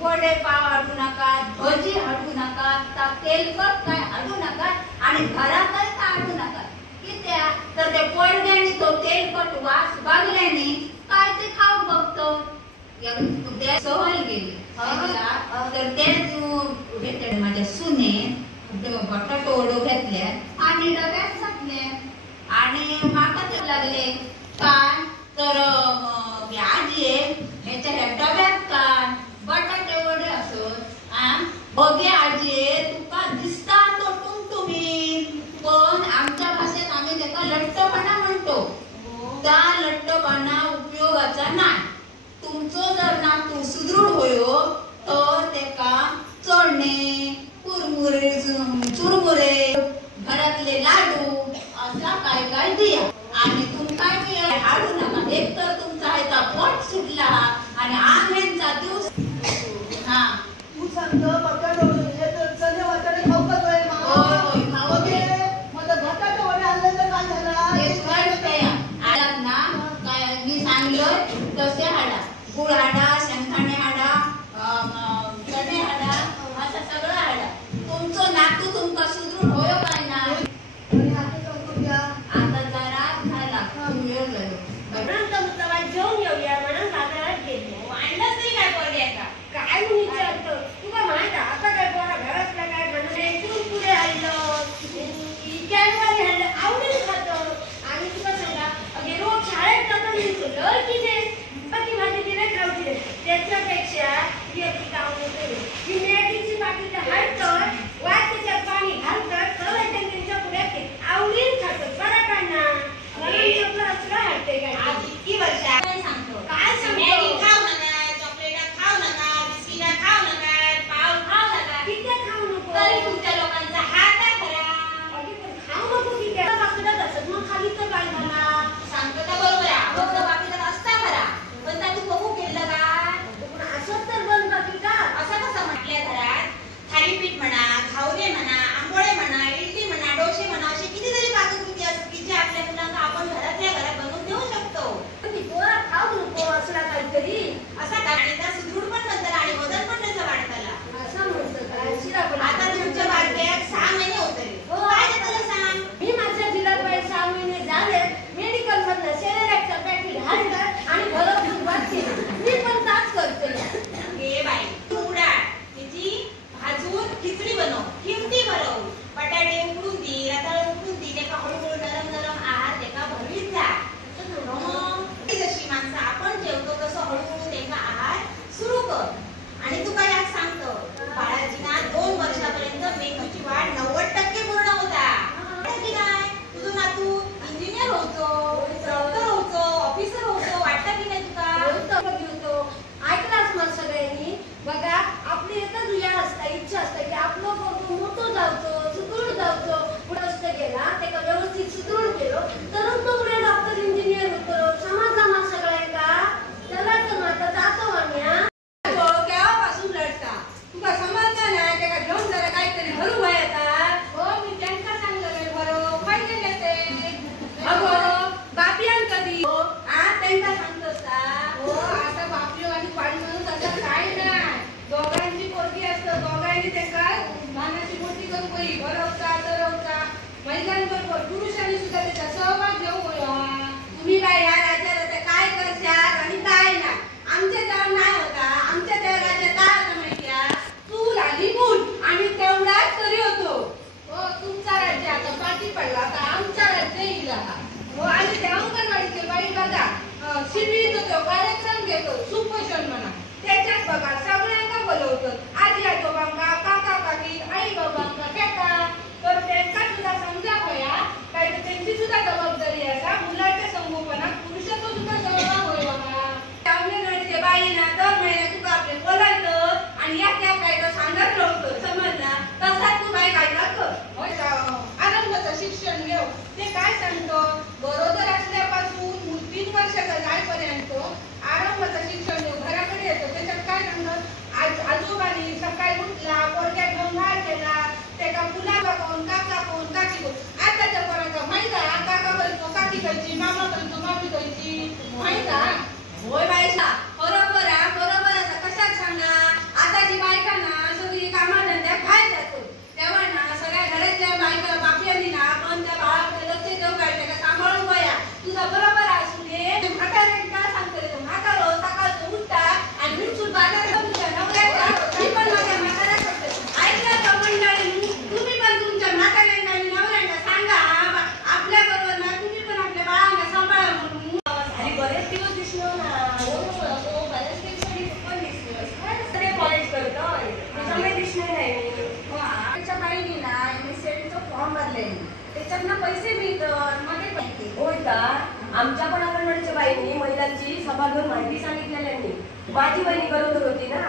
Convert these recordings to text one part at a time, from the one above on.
वडे पाव हाडू नका, भजी हाडू नका, तेलकट काय हाडू नका आणि घरातच हाडू नका. कित्याक तर ते पडग्यांनी तो तेलकट वास बघल्याने काय ते खाऊ बघतो. ते सहल गेली तर ते माझ्या सुनेन बटाटो वडो घेतले आणि डब्यात घातले आणि म्हाका ते लागले काय तर आजी ह्याच्या डब्यात काय बटाटे वडे असत. बघे आजी तुका दिसता तो टुमटुमीत पण आमच्या भाषेत आम्ही त्याला लठ्ठपणा म्हणतो. त्या लठ्ठपणा उपयोगाचा नाही. तुमचो जर नातू सुदृढ होयो तर तेका चणे कुरमुरे चुरमुरे घरातले लाडू असा काय काय दिया आणि तुमका हाडू नका. एक तर तुमचा ह्याचा पोट सुटला आणि आंब्यांचा दिवस हा तू सांगतो बटाटे वडे तर चणे वाटाणे खाऊकच होय मा. होय खाऊ दे. मग बटाटे वडे आणले तर काय झाला ते स्वाद आलात ना काय मी सांगलोय तसे हाडा. गुळ हाडा, शेंगदाणे हाडा, चणे हाडा, असं सगळं हाडा. तुमचं नातू तुमका सुदृढ होयो काय ना. आता जरा झाला वेळ झालो म्हणून तुमचा जेवून येऊया म्हणून बाजारात गेले. आणलंच नाही काय पोरग्याचा काय म्हणून विचारतो. तुला माहित आहे आता काय पोरा घरातलं काय म्हणून इथून पुढे हल्लं कॅनवारी हल्लं आवडीने खातो. आणि तुला सांगा अगे रोज शाळेत जातो लय की दे बाकी माझी तिने खाऊ दे. त्याच्यापेक्षा एक काम होते की मॅगीची पाकिट हाडतं वाट त्याच्यात पाणी घालतं बाई ना दर महिन्यात तुका आपले बोलायचं आणि या त्या काय तर सांगत राहतो समजला तसा तू काय काय कर. आनंदाचं शिक्षण घेऊ ते काय सांगतो गरोदर असल्यापासून 3 वर्षाचा जायपर्यंत आरंभाचं शिक्षण घेऊ घराकडे येतो त्याच्यात काय सांगतात आजोबांनी सकाळी उठला पोरग्या घेऊन बाहेर गेला त्याला मुलाला कोण काका कोण काकी कोण आताच्या पोरांचा माहित आहे काका करतो काकी खायची मामा करतो मामी खायची माहित आहे. होय बाईसा बरोबर आहे बरोबर आहे कशात सांगा आताची बायका ना सगळी कामाधंद्यात बाहेर जातो तेव्हा ना सगळ्या घरातल्या बायका बापयांनी ना पण त्या बाळाकडे लक्ष देऊ काय त्याला सांभाळून वया तुझा बरोबर आहे सुने म्हाताऱ्याने काय सांगतो रे म्हातारो सकाळचं उठता आणि मिरचून बाजार तुमच्या नवऱ्याचा मी पण माझ्या म्हाताऱ्या करते ऐकलं का मंडळी तुम्ही पण तुमच्या म्हाताऱ्यांना आणि नवऱ्यांना सांगा आपल्या बरोबर ना तुम्ही पण आपल्या बाळांना सांभाळा म्हणून. अरे बरेच दिवस दिसलो ना बरेच दिवसांनी पण दिसलो काय सगळे कॉलेज करतोय त्याच्यामुळे दिसले नाही. त्याच्या बाईनी ना एमएससीआयटीचा फॉर्म भरले त्याच्यात ना पैसे मिळतात मध्ये पैसे. होय का आमच्या पण अंगणवाडीच्या बाईंनी महिलांची सभा घेऊन माहिती सांगितलेल्यांनी माझी बहिणी गरोदर होती ना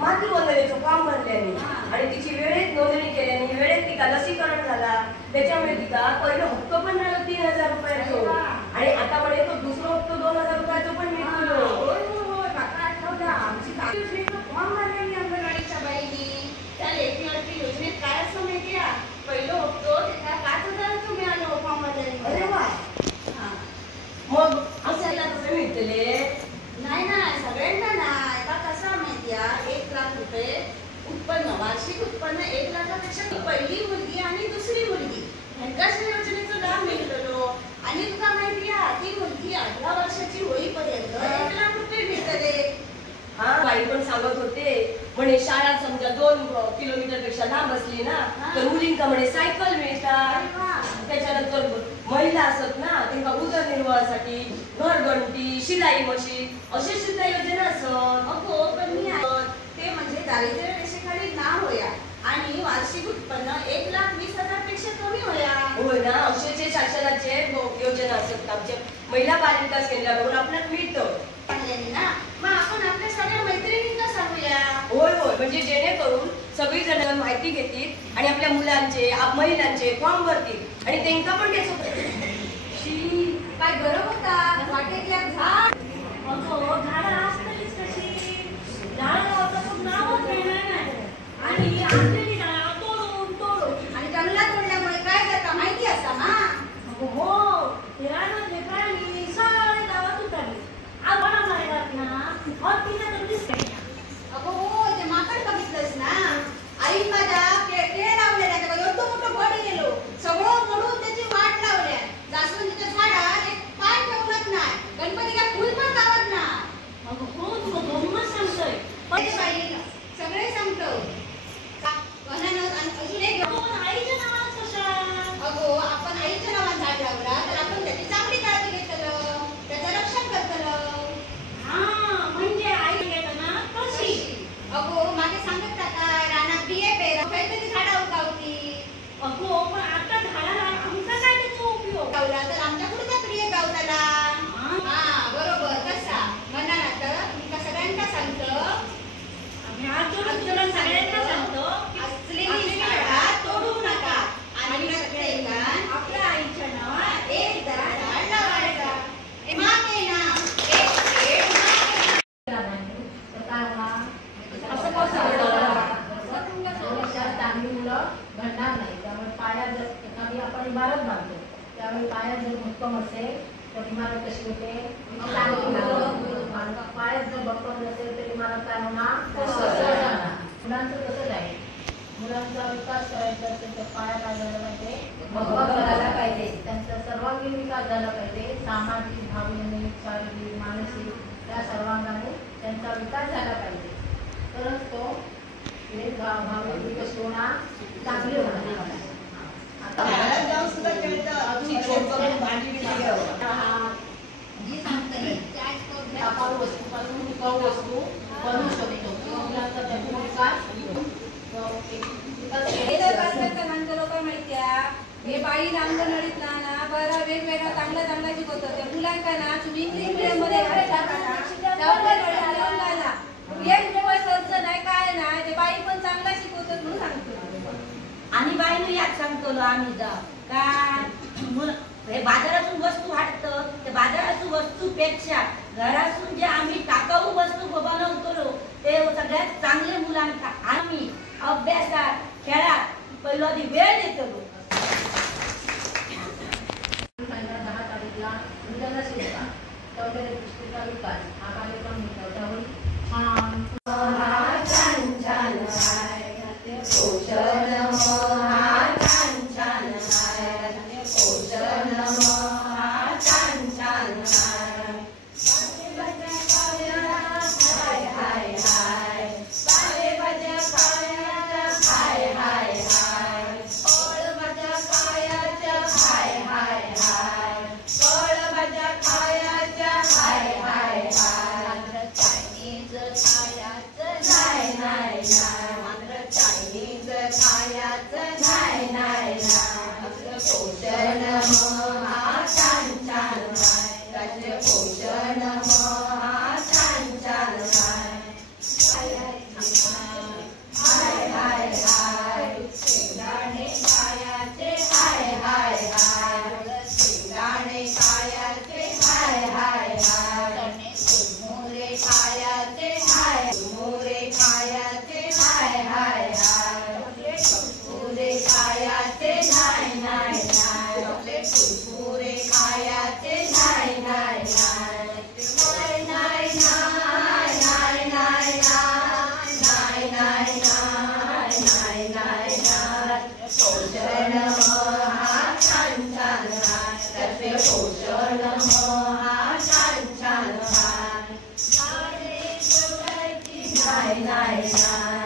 मातृवंदनेचं फॉर्म भरल्याने आणि तिची वेळेत नोंदणी केल्याने वेळेत तिला लसीकरण झाला त्याच्यामुळे तिला पहिलं हप्तो पण झालं 3000 रुपयाचं आणि आता म्हणे तो दुसरा हप्तो 2000 रुपयाचं पण मिळतो. आमची योजनेचं फॉर्म भरलेली अंगणवाडीच्या बाईनी त्या लेखी योजनेत काय असं माहिती आहे पहिलं हप्तो त्याला 5000 मिळालं फॉर्म भरलेली. अरे वा मग असं कसं मिळतले. नाही नाही सगळ्यांना ना आता कसं माहिती आहे 1 लाख रुपये उत्पन्न वार्षिक उत्पन्न 1 लाखापेक्षा पहिली मुलगी आणि दुसरी मुलगी ह्यांच्याच योजनेचा लाभ मिळतो आणि तुला माहिती आहे ती मुलगी 18 वर्षाची होईपर्यंत 1 लाख रुपये मिळतले. हा बाई पण सांगत होते म्हणे शाळा समजा 2 किलोमीटर पेक्षा लांब असली ना तर मुलींका म्हणे सायकल मिळतात. त्याच्यानंतर महिला असत ना त्यांना उदरनिर्वाहासाठी घरघंटी शिलाई मशीन अशी सुद्धा योजना असत. अगो पण मी ते म्हणजे दारिद्र्य रेषेखाली ना होया आणि वार्षिक उत्पन्न 1,20,000 पेक्षा कमी होया. होय ना असे जे शासनाचे योजना असतात आमच्या महिला बाल विकास केंद्राकडून आपल्याला मिळतं ना मग आपण आपल्या सगळ्या मैत्रिणींना सांगूया. होय होय म्हणजे जेणेकरून सगळी जण माहिती घेतील आणि आपल्या मुलांचे महिलांचे फॉर्म भरतील आणि त्यांना पण त्याचं काय गरम होता वाटेतल्या झाड झाडं असतलीच कशी झाडं नावच मिळणार नाही आणि असलेली झाडं तोडून तोडून आणि जंगलात तोडल्यामुळे काय करता माहिती असता ना. हो रानातले प्राणी सगळे गावात उतरले आपण मारतात ना हत्तीला तर दिसते. अगो हो ते माकड बघितलंस ना आई माझ्या केळ लावलेल्या त्याला एवढं मोठं बॉडी गेलो सगळं मोडून त्याची वाट लावल्या जास्वंदीच्या झाडात एक पाय ठेवलंच नाही गणपती काय फुल पण लावत ना. अगं हो तुला गंमत सांगतोय सगळे सांगतो अजून एक आईच्या नावात कशा अगो आपण आईच्या नावात झाड लावला तर आपण त्याची चांगली काळजी घेतलं त्याचं रक्षण करतलं. हा म्हणजे आई घेताना कशी अगो मागे सांगत का रानात बिये पेर काहीतरी झाडं उगावती. अगो पण आता झाडाला आमचा काय त्याचा उपयोग गावला तर आमच्या पुढच्या प्रिय गावताला. हा बरोबर कसा म्हणा ना तर तुमच्या सगळ्यांना सांगतो सगळ्यांना सांगतो असलेली झाडं तोडू नका आणि प्रत्येकान आपल्या आईच्या नावात एक झाड लावायचा. मागे ना एक पेड असं कसं चांगली मुलं घडणार नाही त्यामुळे पायात जर एखादी आपण इमारत बांधतो त्यावेळी पायात जर भक्कम असेल तर इमारत कशी होते पायात जर भक्कम नसेल तर इमारत काय होणार. मुलांचं तसंच आहे मुलांचा विकास करायचा असेल तर पाया काय झाला पाहिजे भक्कम करायला पाहिजे त्यांचा सर्वांगीण विकास झाला पाहिजे सामाजिक भावनिक शारीरिक मानसिक त्या सर्वांगाने त्यांचा विकास झाला पाहिजे तरच तो भावनिक विकास होणार चांगली होणार. जाऊन सुद्धा वस्तूपासून टिकाऊ वस्तू बनवू शकतो किंवा मुलांचा त्यातून विकास लोक माहिती हे बाई अंगणवाडीत ना बरं वेगवेगळ्या चांगल्या शिकवतात त्या मुलांना ना इंग्लिश मीडियम मध्ये करण्यापेक्षा घरातून जे आम्ही टाकाऊ वस्तू बनवतो ते सगळ्यात चांगले मुलांना आम्ही अभ्यासात खेळात पहिला आधी वेळ देतो. 10 तारीखला मुलांना शिकवा त्यावेळेला पुस्तका विकास हा कार्यक्रम होता. त्यावेळी छान नाही